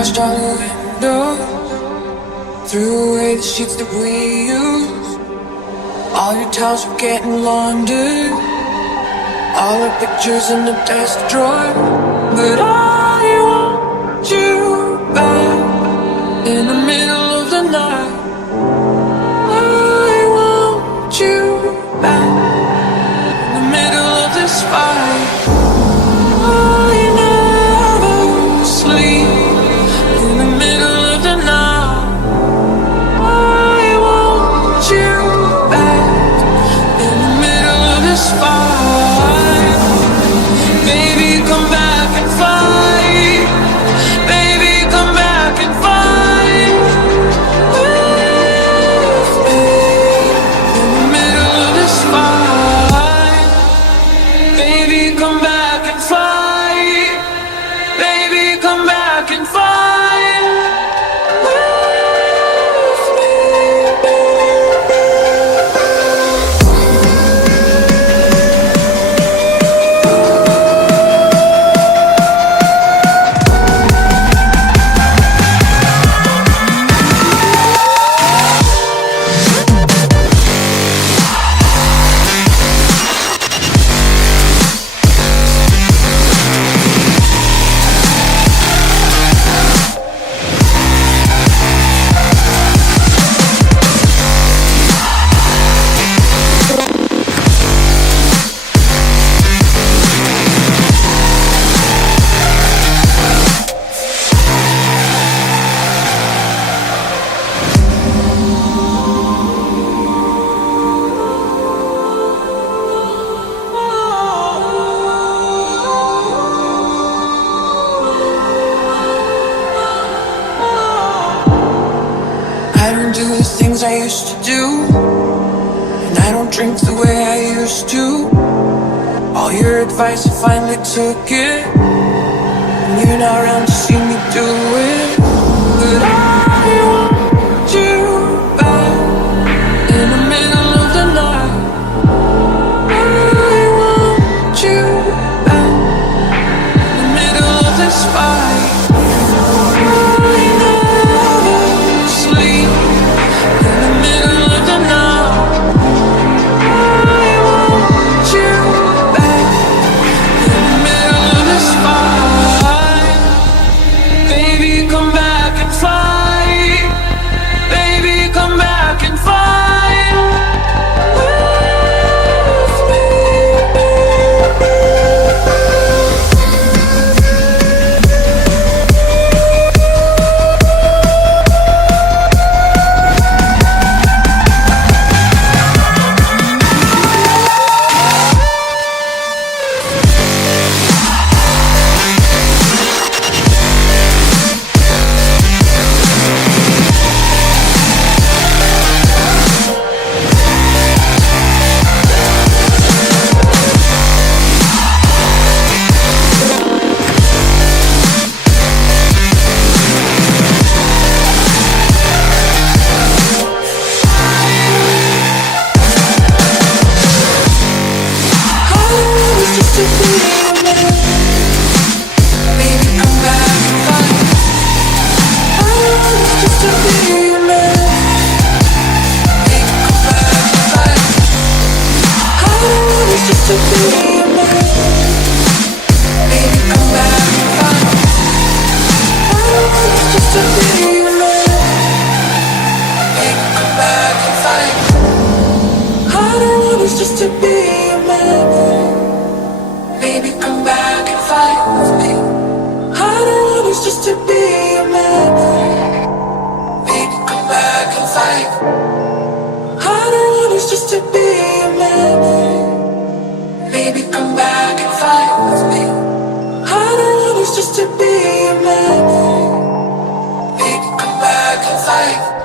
crashed out the window, threw away the sheets that we used. All your towels were getting laundered, all the pictures in the desk drawer. But I want you back in the middle of the night. I want you back in the middle of this fight. I never sleep in the middle of the night. I want you back in the middle of this fight. Baby, come back and fight. Baby, come back and fight with me in the middle of this fight. Baby, come back and fight. Baby, come back and fight with me. I don't do the things I used to do, and I don't drink the way I used to. All your advice, I finally took it, and you're not around to see me do it. But I want you back in the middle of the night. I want you back in the middle of this fight. I never sleep in the middle of the night. I want you back in the middle of this fight. Baby, come back and fight. Baby, come back and fight with me. Just to be a man. Baby, come back and fight with me. I don't want us just to be a man. Baby, come back and fight. I don't want us just to be a man. Baby, come back and fight with me. I don't want us just to be a man. Baby, come back and fight.